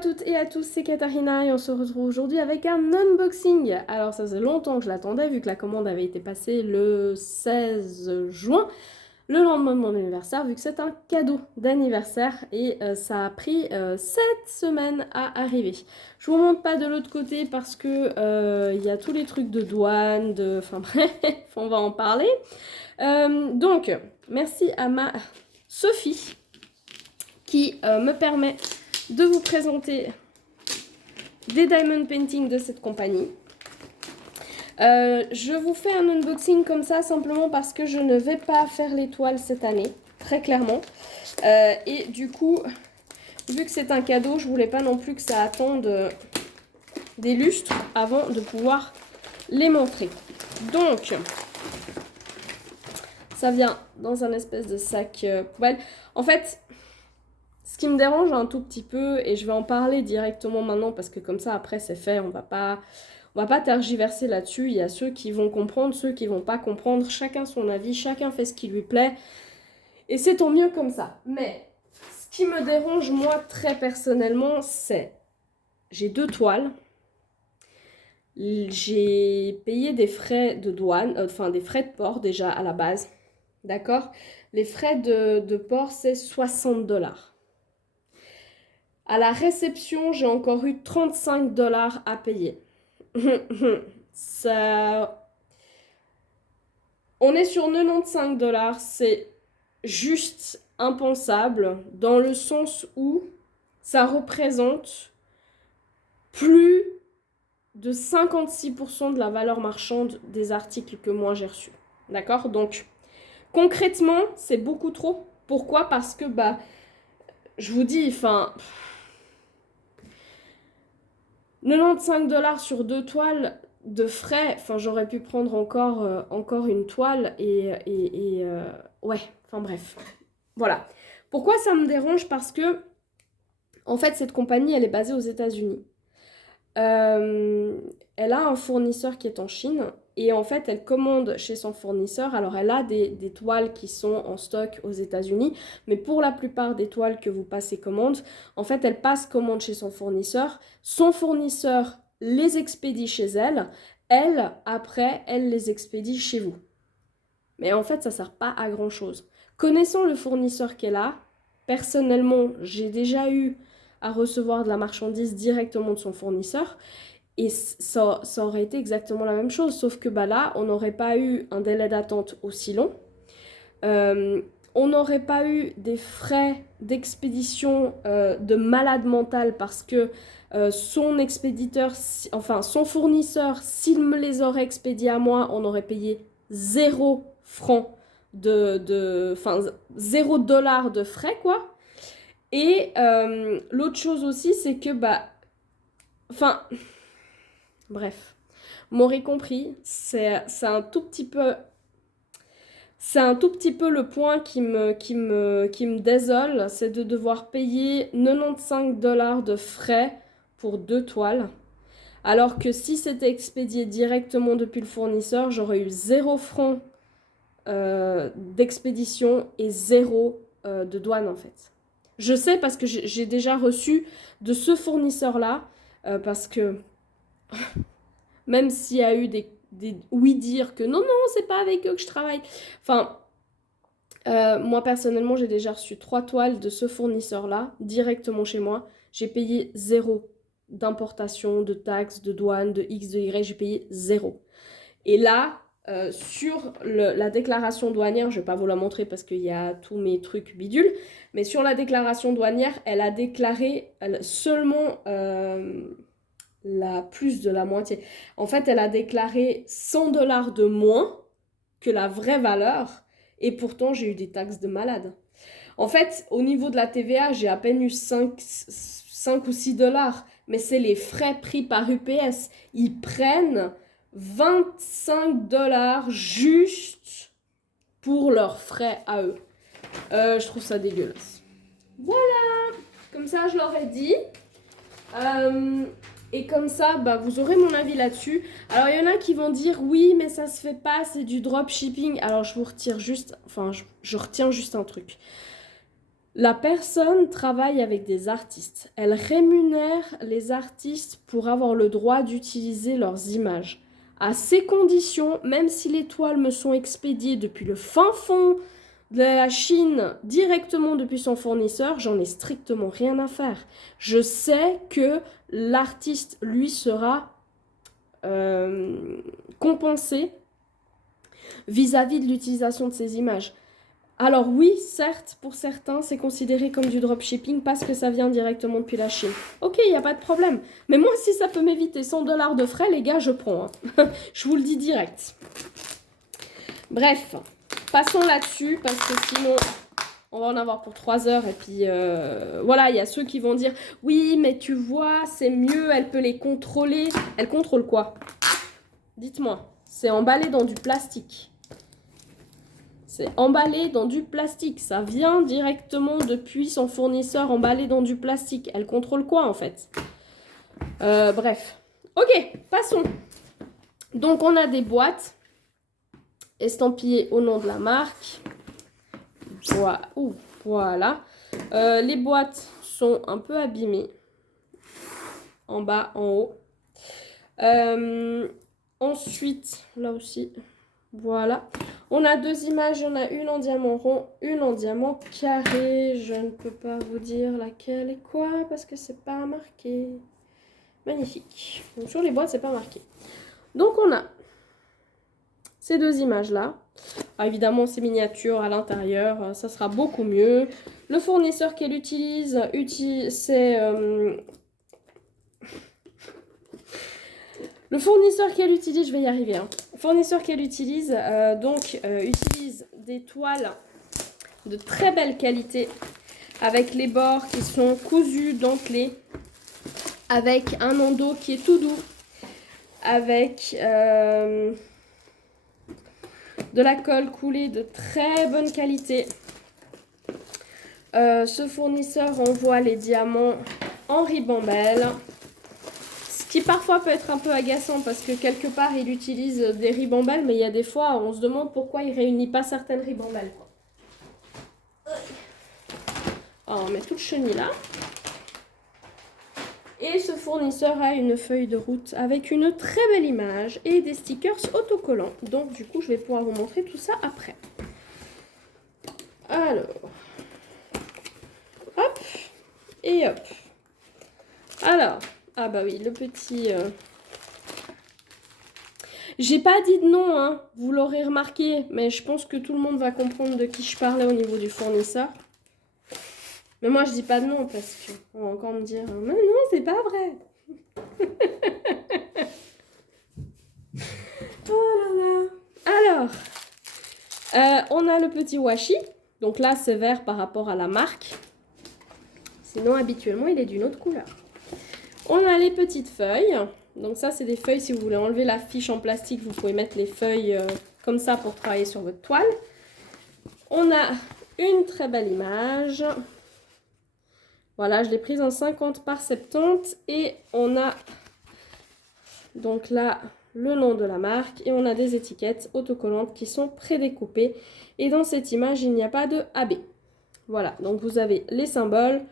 toutes et à tous, c'est Katharina et on se retrouve aujourd'hui avec un unboxing. Alors ça faisait longtemps que je l'attendais vu que la commande avait été passée le 16 juin, le lendemain de mon anniversaire, vu que c'est un cadeau d'anniversaire et ça a pris 7 semaines à arriver. Je vous montre pas de l'autre côté parce que y a tous les trucs de douane, enfin bref, on va en parler. Donc, merci à ma Sophie qui me permet de vous présenter des diamond painting de cette compagnie. Je vous fais un unboxing comme ça simplement parce que je ne vais pas faire les toiles cette année, très clairement. Et du coup, vu que c'est un cadeau, je voulais pas non plus que ça attende des lustres avant de pouvoir les montrer. Donc, ça vient dans un espèce de sac poubelle. En fait, ce qui me dérange un tout petit peu, et je vais en parler directement maintenant parce que comme ça après c'est fait, on va pas tergiverser là-dessus. Il y a ceux qui vont comprendre, ceux qui vont pas comprendre, chacun son avis, chacun fait ce qui lui plaît. Et c'est tant mieux comme ça. Mais ce qui me dérange moi très personnellement, c'est j'ai 2 toiles. J'ai payé des frais de douane, enfin des frais de port déjà à la base. D'accord? Les frais de port c'est 60 $. À la réception, j'ai encore eu 35 $ à payer. Ça... On est sur 95 $, c'est juste impensable dans le sens où ça représente plus de 56% de la valeur marchande des articles que moi j'ai reçus. D'accord? Donc, concrètement, c'est beaucoup trop. Pourquoi? Parce que, je vous dis, enfin... 95 $ sur 2 toiles de frais, enfin j'aurais pu prendre encore une toile ouais, enfin bref. Voilà. Pourquoi ça me dérange? Parce que, en fait, cette compagnie, elle est basée aux États-Unis. Elle a un fournisseur qui est en Chine et en fait elle commande chez son fournisseur. Alors elle a des toiles qui sont en stock aux États-Unis, mais pour la plupart des toiles que vous passez commande, en fait elle passe commande chez son fournisseur les expédie chez elle, après elle les expédie chez vous. Mais en fait ça sert pas à grand chose. Connaissant le fournisseur qu'elle a, personnellement j'ai déjà eu à recevoir de la marchandise directement de son fournisseur. Et ça aurait été exactement la même chose, sauf que là, on n'aurait pas eu un délai d'attente aussi long. On n'aurait pas eu des frais d'expédition de malade mental parce que son expéditeur, enfin son fournisseur, s'il me les aurait expédiés à moi, on aurait payé 0 francs enfin 0 $ de frais, quoi. Et l'autre chose aussi, c'est que, enfin, bref, m'aurez compris, c'est un tout petit peu... C'est un tout petit peu le point qui me désole, c'est de devoir payer 95 $ de frais pour 2 toiles. Alors que si c'était expédié directement depuis le fournisseur, j'aurais eu 0 francs d'expédition et 0 de douane en fait. Je sais parce que j'ai déjà reçu de ce fournisseur-là, parce que même s'il y a eu des oui-dire que non, c'est pas avec eux que je travaille. Enfin, moi personnellement, j'ai déjà reçu 3 toiles de ce fournisseur-là, directement chez moi. J'ai payé 0 d'importation, de taxes, de douane, de X, de Y, j'ai payé 0. Et là, sur la déclaration douanière, je ne vais pas vous la montrer parce qu'il y a tous mes trucs bidules, mais sur la déclaration douanière, elle a déclaré seulement plus de la moitié. En fait, elle a déclaré 100 $ de moins que la vraie valeur et pourtant, j'ai eu des taxes de malade. En fait, au niveau de la TVA, j'ai à peine eu 5 ou 6 $, mais c'est les frais pris par UPS. Ils prennent 25 $ juste pour leurs frais à eux. Je trouve ça dégueulasse. Voilà, comme ça je leur ai dit. Et comme ça, vous aurez mon avis là-dessus. Alors, il y en a qui vont dire, oui, mais ça se fait pas, c'est du dropshipping. Alors, je vous retire juste, enfin, je retiens juste un truc. La personne travaille avec des artistes. Elle rémunère les artistes pour avoir le droit d'utiliser leurs images. À ces conditions, même si les toiles me sont expédiées depuis le fin fond de la Chine, directement depuis son fournisseur, j'en ai strictement rien à faire. Je sais que l'artiste, lui, sera compensé vis-à-vis de l'utilisation de ces images. Alors oui, certes, pour certains, c'est considéré comme du dropshipping parce que ça vient directement depuis la Chine. Ok, il n'y a pas de problème. Mais moi, si ça peut m'éviter 100 $ de frais, les gars, je prends. Hein. Je vous le dis direct. Bref, passons là-dessus parce que sinon, on va en avoir pour 3 heures. Et puis, voilà, il y a ceux qui vont dire « Oui, mais tu vois, c'est mieux, elle peut les contrôler. » Elle contrôle quoi? Dites-moi, c'est emballé dans du plastique. C'est emballé dans du plastique. Ça vient directement depuis son fournisseur emballé dans du plastique. Elle contrôle quoi en fait? Bref. Ok, passons. Donc on a des boîtes estampillées au nom de la marque. Voilà. Les boîtes sont un peu abîmées. En bas, en haut. Ensuite, là aussi, voilà. On a deux images, on a une en diamant rond, une en diamant carré. Je ne peux pas vous dire laquelle est quoi parce que c'est pas marqué. Magnifique. Donc sur les boîtes, c'est pas marqué. Donc on a ces deux images-là. Évidemment, c'est miniature à l'intérieur, ça sera beaucoup mieux. Le fournisseur qu'elle utilise, c'est... Le fournisseur qu'elle utilise, je vais y arriver. Hein. Le fournisseur qu'elle utilise, utilise des toiles de très belle qualité, avec les bords qui sont cousus, dentelés, avec un endos qui est tout doux, avec de la colle coulée de très bonne qualité. Ce fournisseur envoie les diamants en ribambelle. Ce qui parfois peut être un peu agaçant parce que quelque part il utilise des ribambelles, mais il y a des fois on se demande pourquoi il ne réunit pas certaines ribambelles. Alors, on met tout le chenil là. Et ce fournisseur a une feuille de route avec une très belle image et des stickers autocollants. Donc du coup je vais pouvoir vous montrer tout ça après. Alors, hop et hop. Alors, ah bah oui, le petit... J'ai pas dit de nom, hein, vous l'aurez remarqué, mais je pense que tout le monde va comprendre de qui je parlais au niveau du fournisseur. Mais moi, je dis pas de nom parce qu'on va encore me dire « Mais non, c'est pas vrai !» Oh là là. Alors, on a le petit washi. Donc là, c'est vert par rapport à la marque. Sinon, habituellement, il est d'une autre couleur. On a les petites feuilles. Donc ça, c'est des feuilles, si vous voulez enlever la fiche en plastique, vous pouvez mettre les feuilles comme ça pour travailler sur votre toile. On a une très belle image. Voilà, je l'ai prise en 50 par 70. Et on a donc là le nom de la marque. Et on a des étiquettes autocollantes qui sont prédécoupées. Et dans cette image, il n'y a pas de AB. Voilà, donc vous avez les symboles.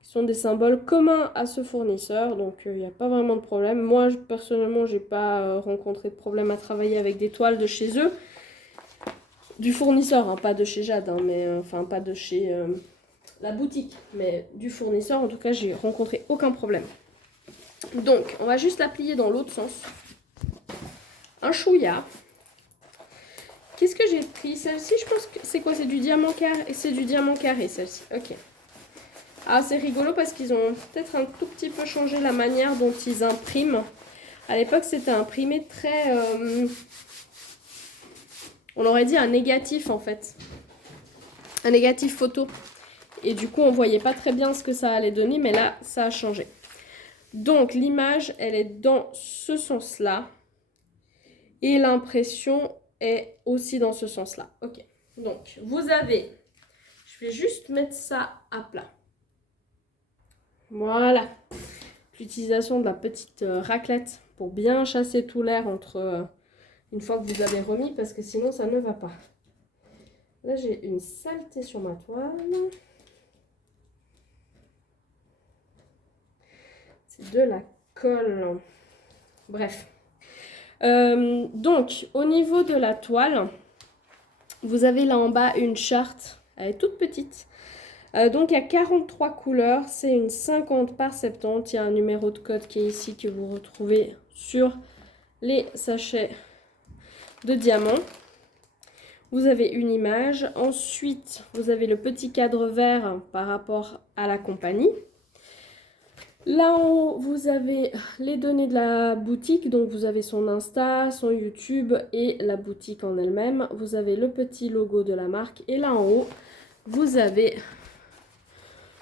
Qui sont des symboles communs à ce fournisseur, donc il n'y a pas vraiment de problème. Moi, personnellement, je n'ai pas rencontré de problème à travailler avec des toiles de chez eux. Du fournisseur, hein, pas de chez Jade, hein, mais enfin pas de chez la boutique, mais du fournisseur, en tout cas, j'ai rencontré aucun problème. Donc, on va juste la plier dans l'autre sens. Un chouïa. Qu'est-ce que j'ai pris? Celle-ci, je pense que c'est quoi? C'est du diamant carré, c'est du diamant carré, celle-ci. Ok. Ah, c'est rigolo parce qu'ils ont peut-être un tout petit peu changé la manière dont ils impriment. À l'époque, c'était imprimé très... on aurait dit un négatif, en fait. Un négatif photo. Et du coup, on ne voyait pas très bien ce que ça allait donner, mais là, ça a changé. Donc, l'image, elle est dans ce sens-là. Et l'impression est aussi dans ce sens-là. Ok. Donc, vous avez... Je vais juste mettre ça à plat. Voilà, l'utilisation de la petite raclette pour bien chasser tout l'air entre une fois que vous avez remis parce que sinon ça ne va pas. Là j'ai une saleté sur ma toile. C'est de la colle. Bref. Donc, au niveau de la toile, vous avez là en bas une charte. Elle est toute petite. Donc, il y a 43 couleurs. C'est une 50 par 70. Il y a un numéro de code qui est ici que vous retrouvez sur les sachets de diamants. Vous avez une image. Ensuite, vous avez le petit cadre vert par rapport à la compagnie. Là en haut, vous avez les données de la boutique. Donc, vous avez son Insta, son YouTube et la boutique en elle-même. Vous avez le petit logo de la marque. Et là en haut, vous avez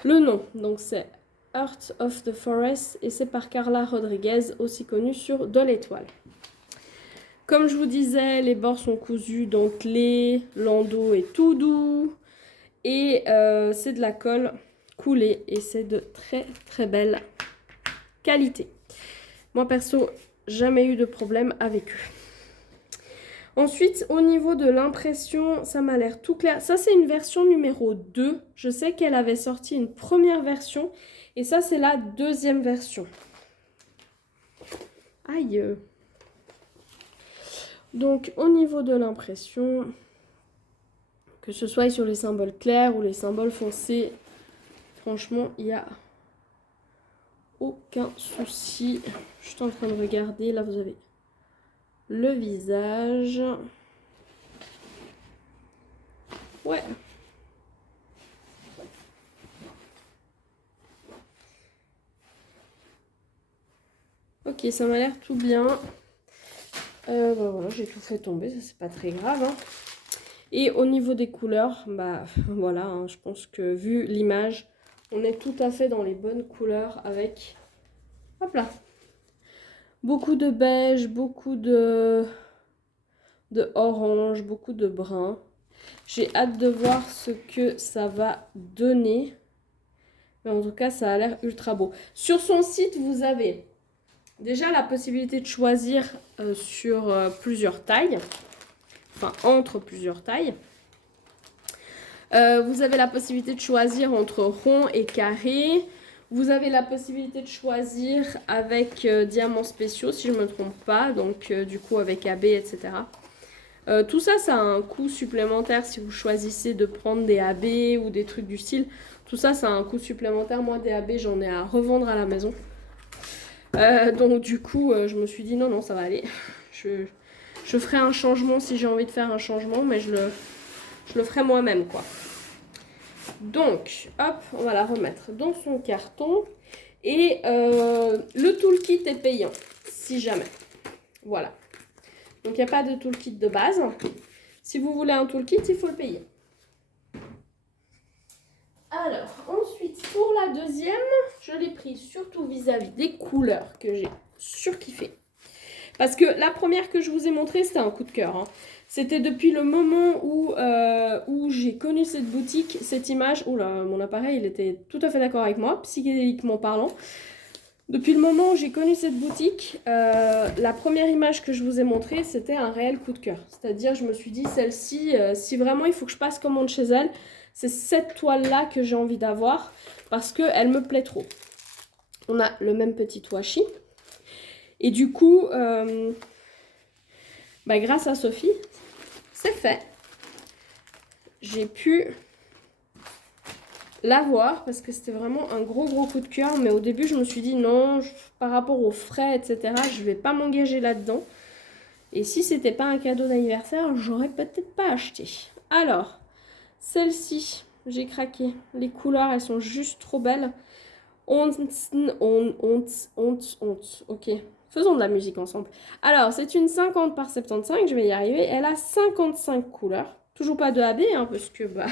le nom. Donc, c'est Heart of the Forest et c'est par Carla Rodriguez, aussi connue sur De l'Étoile. Comme je vous disais, les bords sont cousus, donc l'endos est tout doux et c'est de la colle coulée et c'est de très très belle qualité. Moi perso, jamais eu de problème avec eux. Ensuite, au niveau de l'impression, ça m'a l'air tout clair. Ça, c'est une version numéro 2. Je sais qu'elle avait sorti une première version et ça, c'est la deuxième version. Aïe! Donc, au niveau de l'impression, que ce soit sur les symboles clairs ou les symboles foncés, franchement, il n'y a aucun souci. Je suis en train de regarder. Là, vous avez le visage. Ouais. Ok, ça m'a l'air tout bien. Bah voilà, j'ai tout fait tomber, ça c'est pas très grave. Hein. Et au niveau des couleurs, bah voilà, hein, je pense que vu l'image, on est tout à fait dans les bonnes couleurs avec, hop là, beaucoup de beige, beaucoup de orange, beaucoup de brun. J'ai hâte de voir ce que ça va donner. Mais en tout cas, ça a l'air ultra beau. Sur son site, vous avez déjà la possibilité de choisir sur plusieurs tailles. Enfin, entre plusieurs tailles. Vous avez la possibilité de choisir entre rond et carré. Vous avez la possibilité de choisir avec diamants spéciaux, si je ne me trompe pas. Donc, du coup, avec AB, etc. Tout ça, ça a un coût supplémentaire si vous choisissez de prendre des AB ou des trucs du style. Tout ça, ça a un coût supplémentaire. Moi, des AB, j'en ai à revendre à la maison. Donc, du coup, je me suis dit non, non, ça va aller. Je ferai un changement si j'ai envie de faire un changement, mais je le ferai moi-même, quoi. Donc, hop, on va la remettre dans son carton. Et le toolkit est payant, si jamais. Voilà. Donc, il n'y a pas de toolkit de base. Si vous voulez un toolkit, il faut le payer. Alors, ensuite, pour la deuxième, je l'ai pris surtout vis-à-vis des couleurs que j'ai surkiffé. Parce que la première que je vous ai montrée, c'était un coup de cœur. Hein. C'était depuis le moment où j'ai connu cette boutique, cette image. Oula, mon appareil, il était tout à fait d'accord avec moi, psychédéliquement parlant. Depuis le moment où j'ai connu cette boutique, la première image que je vous ai montrée, c'était un réel coup de cœur. C'est-à-dire, je me suis dit, celle-ci, si vraiment il faut que je passe commande chez elle, c'est cette toile-là que j'ai envie d'avoir parce qu'elle me plaît trop. On a le même petit washi. Et du coup, bah, grâce à Sophie, c'est fait. J'ai pu l'avoir parce que c'était vraiment un gros coup de cœur. Mais au début, je me suis dit non, par rapport aux frais, etc., je vais pas m'engager là-dedans. Et si c'était pas un cadeau d'anniversaire, j'aurais peut-être pas acheté. Alors, celle-ci, j'ai craqué. Les couleurs, elles sont juste trop belles. Ok. Faisons de la musique ensemble. Alors, c'est une 50 par 75, je vais y arriver. Elle a 55 couleurs. Toujours pas de AB, hein, parce que, bah,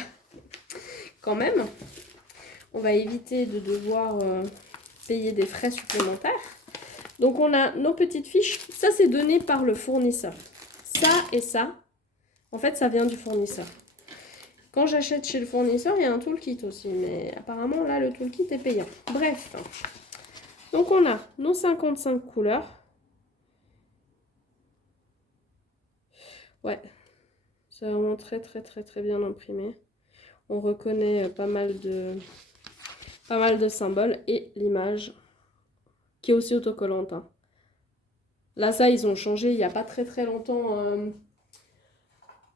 quand même, on va éviter de devoir payer des frais supplémentaires. Donc, on a nos petites fiches. Ça, c'est donné par le fournisseur. Ça et ça, en fait, ça vient du fournisseur. Quand j'achète chez le fournisseur, il y a un toolkit aussi. Mais apparemment, là, le toolkit est payant. Bref. Donc, on a nos 55 couleurs. Ouais. C'est vraiment très bien imprimé. On reconnaît pas mal de symboles. Et l'image qui est aussi autocollante. Hein. Là, ça, ils ont changé il n'y a pas très longtemps.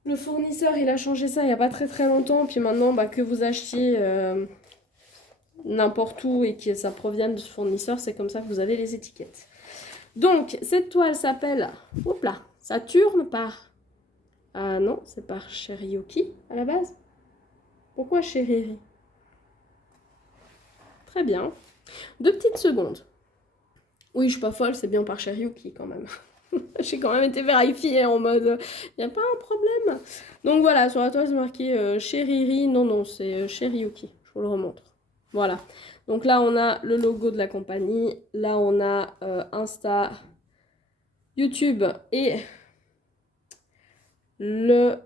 Le fournisseur, il a changé ça il n'y a pas très longtemps. Puis maintenant, bah, que vous achetiez n'importe où et que ça provienne de ce fournisseur, c'est comme ça que vous avez les étiquettes. Donc, cette toile s'appelle, hop là, Saturne par... Ah non, c'est par Cherryuki à la base. Pourquoi Cherry? Très bien. 2 petites secondes. Oui, je suis pas folle, c'est bien par Cherryuki quand même. J'ai quand même été vérifiée en mode, il n'y a pas un problème. Donc voilà, sur la toile c'est marqué Cherry, non, c'est Cherryuki. Je vous le remontre. Voilà. Donc là, on a le logo de la compagnie. Là, on a Insta, YouTube et le...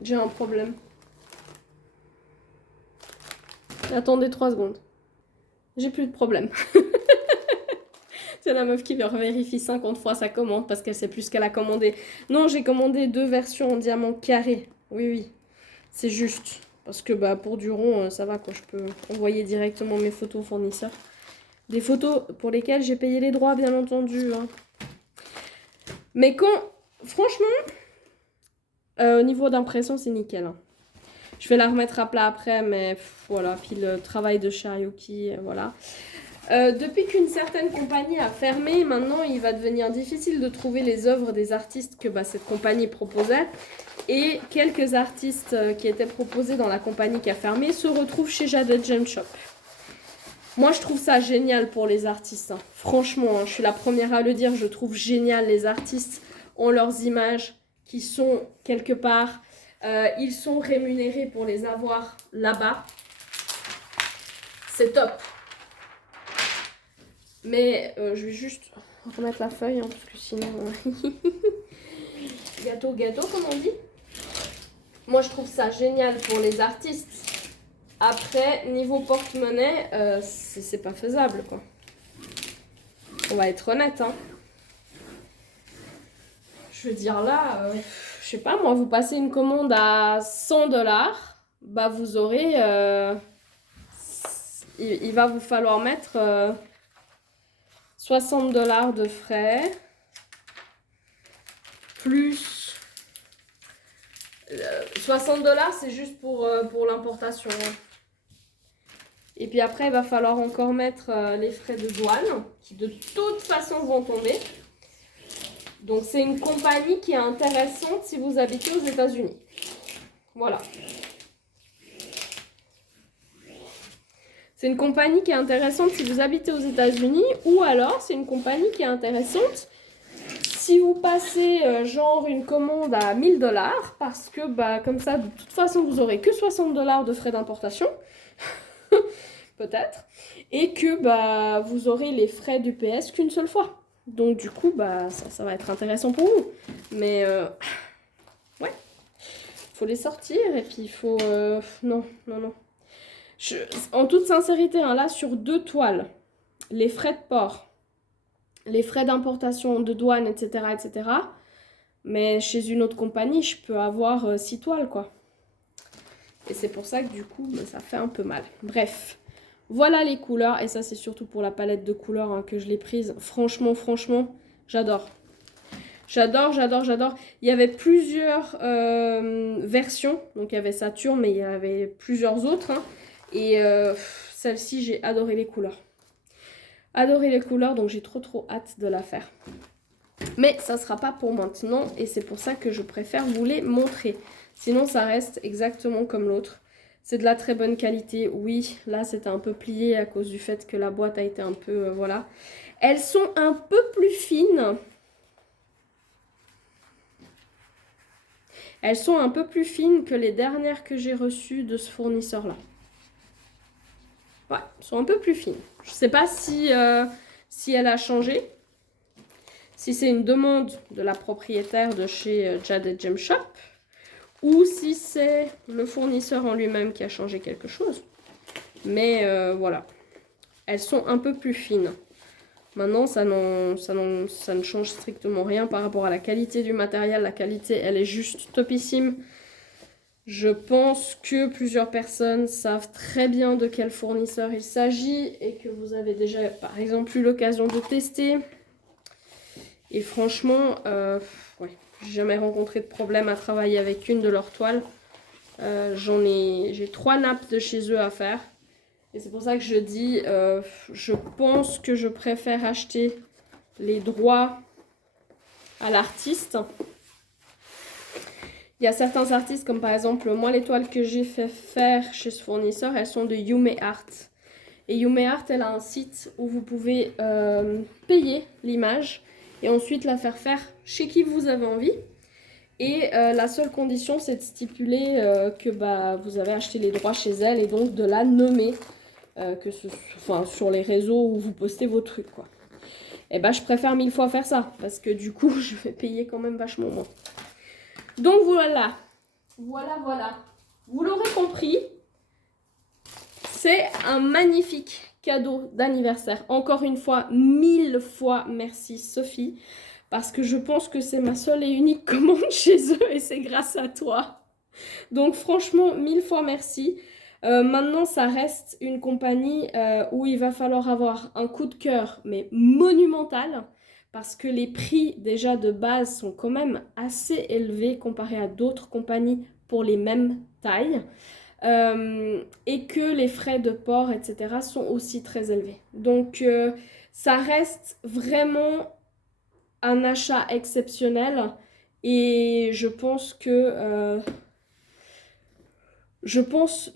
J'ai un problème. Attendez 3 secondes. J'ai plus de problème. C'est la meuf qui vérifie 50 fois sa commande parce qu'elle sait plus ce qu'elle a commandé. Non, j'ai commandé 2 versions en diamant carré. Oui. C'est juste. Parce que bah, pour du rond, ça va quoi. Je peux envoyer directement mes photos au fournisseur. Des photos pour lesquelles j'ai payé les droits, bien entendu. Hein. Mais quand... Franchement, au niveau d'impression, c'est nickel. Hein. Je vais la remettre à plat après, mais voilà. Puis le travail de Cherryuki, voilà. Depuis qu'une certaine compagnie a fermé, maintenant il va devenir difficile de trouver les œuvres des artistes que cette compagnie proposait. Et quelques artistes qui étaient proposés dans la compagnie qui a fermé se retrouvent chez Jaded Gem Shop. Moi je trouve ça génial pour les artistes. Hein. Franchement, hein, je suis la première à le dire, je trouve génial les artistes ont leurs images qui sont quelque part. Ils sont rémunérés pour les avoir là-bas. C'est top. Mais je vais juste remettre la feuille, hein, parce que sinon... gâteau, comme on dit. Moi, je trouve ça génial pour les artistes. Après, niveau porte-monnaie, c'est pas faisable, quoi. On va être honnête, hein. Je veux dire, là, je sais pas, moi, vous passez une commande à 100 $, bah, vous aurez... il va vous falloir mettre... 60 $ de frais, plus 60 $, c'est juste pour l'importation. Et puis après, il va falloir encore mettre les frais de douane, qui de toute façon vont tomber. Donc c'est une compagnie qui est intéressante si vous habitez aux États-Unis. Voilà. C'est une compagnie qui est intéressante si vous habitez aux États-Unis, ou alors c'est une compagnie qui est intéressante si vous passez genre une commande à 1000 $, parce que bah, comme ça, de toute façon, vous aurez que 60 $ de frais d'importation, peut-être, et que bah, vous aurez les frais d'UPS qu'une seule fois. Donc du coup, bah, ça va être intéressant pour vous. Mais ouais, il faut les sortir et puis il faut... non. En toute sincérité, hein, là, sur 2 toiles, les frais de port, les frais d'importation, de douane, etc., mais chez une autre compagnie, je peux avoir 6 toiles, quoi. Et c'est pour ça que, du coup, ça fait un peu mal. Bref, voilà les couleurs. Et ça, c'est surtout pour la palette de couleurs hein, que je l'ai prise. Franchement, j'adore. J'adore. Il y avait plusieurs versions. Donc, il y avait Saturne, mais il y avait plusieurs autres, hein. Et celle-ci, j'ai adoré les couleurs. Donc j'ai trop hâte de la faire. Mais ça ne sera pas pour maintenant et c'est pour ça que je préfère vous les montrer. Sinon, ça reste exactement comme l'autre. C'est de la très bonne qualité. Oui, là, c'était un peu plié à cause du fait que la boîte a été un peu... voilà. Elles sont un peu plus fines. Elles sont un peu plus fines que les dernières que j'ai reçues de ce fournisseur-là. Ouais, elles sont un peu plus fines. Je ne sais pas si elle a changé. Si c'est une demande de la propriétaire de chez Jaded Gem Shop. Ou si c'est le fournisseur en lui-même qui a changé quelque chose. Mais voilà. Elles sont un peu plus fines. Maintenant, ça ne change strictement rien par rapport à la qualité du matériel. La qualité, elle est juste topissime. Je pense que plusieurs personnes savent très bien de quel fournisseur il s'agit et que vous avez déjà, par exemple, eu l'occasion de tester. Et franchement, ouais, j'ai jamais rencontré de problème à travailler avec une de leurs toiles. J'ai 3 nappes de chez eux à faire. Et c'est pour ça que je dis, je pense que je préfère acheter les droits à l'artiste. Il y a certains artistes, comme par exemple, moi, les toiles que j'ai fait faire chez ce fournisseur, elles sont de Yume Art. Et Yume Art, elle a un site où vous pouvez payer l'image et ensuite la faire faire chez qui vous avez envie. Et la seule condition, c'est de stipuler que vous avez acheté les droits chez elle et donc de la nommer sur les réseaux où vous postez vos trucs, quoi. Et je préfère 1000 fois faire ça parce que du coup, je vais payer quand même vachement moins. Donc voilà. Vous l'aurez compris, c'est un magnifique cadeau d'anniversaire. Encore une fois, 1000 fois merci Sophie. Parce que je pense que c'est ma seule et unique commande chez eux et c'est grâce à toi. Donc franchement, 1000 fois merci. Maintenant, ça reste une compagnie où il va falloir avoir un coup de cœur, mais monumental. Parce que les prix déjà de base sont quand même assez élevés comparés à d'autres compagnies pour les mêmes tailles. Et que les frais de port, etc. sont aussi très élevés. Donc ça reste vraiment un achat exceptionnel et je pense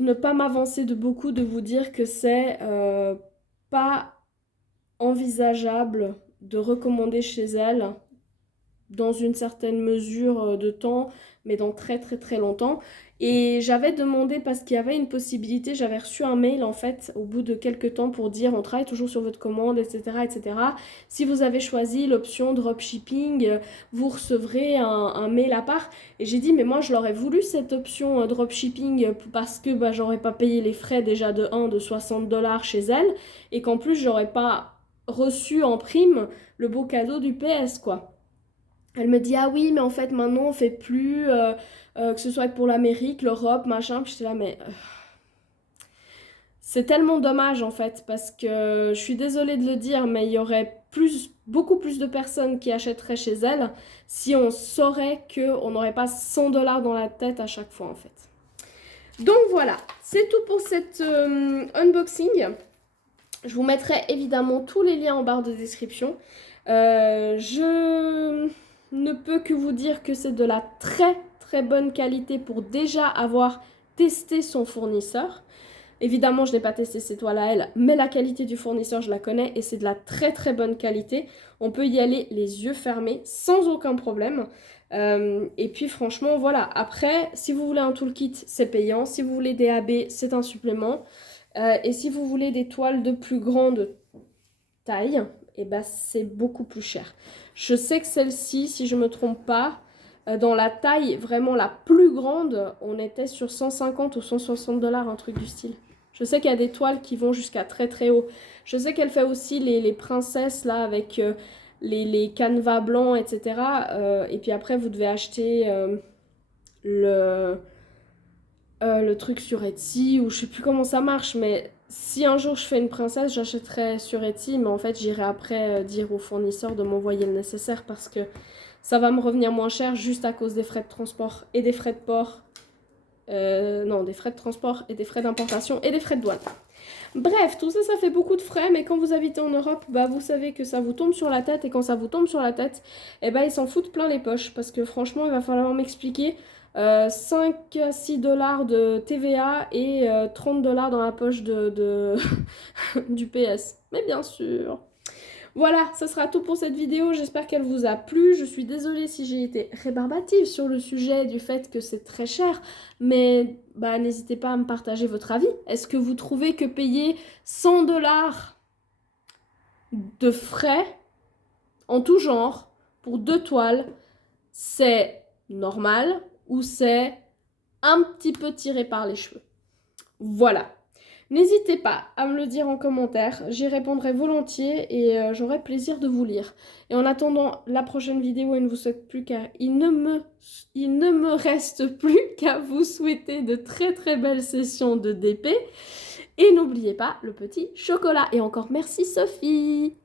ne pas m'avancer de beaucoup de vous dire que c'est pas envisageable de recommander chez elle dans une certaine mesure de temps, mais dans très très très longtemps. Et j'avais demandé parce qu'il y avait une possibilité, j'avais reçu un mail en fait au bout de quelques temps pour dire on travaille toujours sur votre commande, etc. etc. Si vous avez choisi l'option dropshipping, vous recevrez un mail à part. Et j'ai dit mais moi je l'aurais voulu cette option dropshipping parce que j'aurais pas payé les frais déjà de 60$ chez elle et qu'en plus j'aurais pas reçu en prime le beau cadeau du PS quoi. Elle me dit, ah oui, mais en fait, maintenant, on fait plus, que ce soit pour l'Amérique, l'Europe, machin. Puis j'étais là, mais c'est tellement dommage, en fait, parce que je suis désolée de le dire, mais il y aurait beaucoup plus de personnes qui achèteraient chez elle si on saurait qu'on n'aurait pas 100$ dans la tête à chaque fois, en fait. Donc voilà, c'est tout pour cet unboxing. Je vous mettrai évidemment tous les liens en barre de description. Je ne peux que vous dire que c'est de la très très bonne qualité pour déjà avoir testé son fournisseur. Évidemment, je n'ai pas testé ses toiles à elle, mais la qualité du fournisseur, je la connais et c'est de la très très bonne qualité. On peut y aller les yeux fermés sans aucun problème. Et puis franchement, voilà. Après, si vous voulez un toolkit, c'est payant. Si vous voulez des AB, c'est un supplément. Et si vous voulez des toiles de plus grande taille, c'est beaucoup plus cher. Je sais que celle-ci, si je ne me trompe pas, dans la taille vraiment la plus grande, on était sur 150 ou 160$, un truc du style. Je sais qu'il y a des toiles qui vont jusqu'à très très haut. Je sais qu'elle fait aussi les princesses là avec les canevas blancs, etc. Et puis après, vous devez acheter le truc sur Etsy ou je sais plus comment ça marche, mais si un jour je fais une princesse, j'achèterai sur Etsy, mais en fait j'irai après dire au fournisseur de m'envoyer le nécessaire parce que ça va me revenir moins cher juste à cause des frais de transport et des frais de port. Non, des frais de transport et des frais d'importation et des frais de douane. Bref, tout ça, ça fait beaucoup de frais, mais quand vous habitez en Europe, vous savez que ça vous tombe sur la tête, et quand ça vous tombe sur la tête, ils s'en foutent plein les poches, parce que franchement, il va falloir m'expliquer 5 à 6$ de TVA et 30$ dans la poche du PS. Mais bien sûr. Voilà, ce sera tout pour cette vidéo, j'espère qu'elle vous a plu. Je suis désolée si j'ai été rébarbative sur le sujet du fait que c'est très cher, mais n'hésitez pas à me partager votre avis. Est-ce que vous trouvez que payer 100$ de frais en tout genre pour 2 toiles, c'est normal ou c'est un petit peu tiré par les cheveux? Voilà. N'hésitez pas à me le dire en commentaire, j'y répondrai volontiers et j'aurai plaisir de vous lire. Et en attendant la prochaine vidéo, il ne vous souhaite plus qu'à... il ne me reste plus qu'à vous souhaiter de très très belles sessions de DP. Et n'oubliez pas le petit chocolat. Et encore merci Sophie!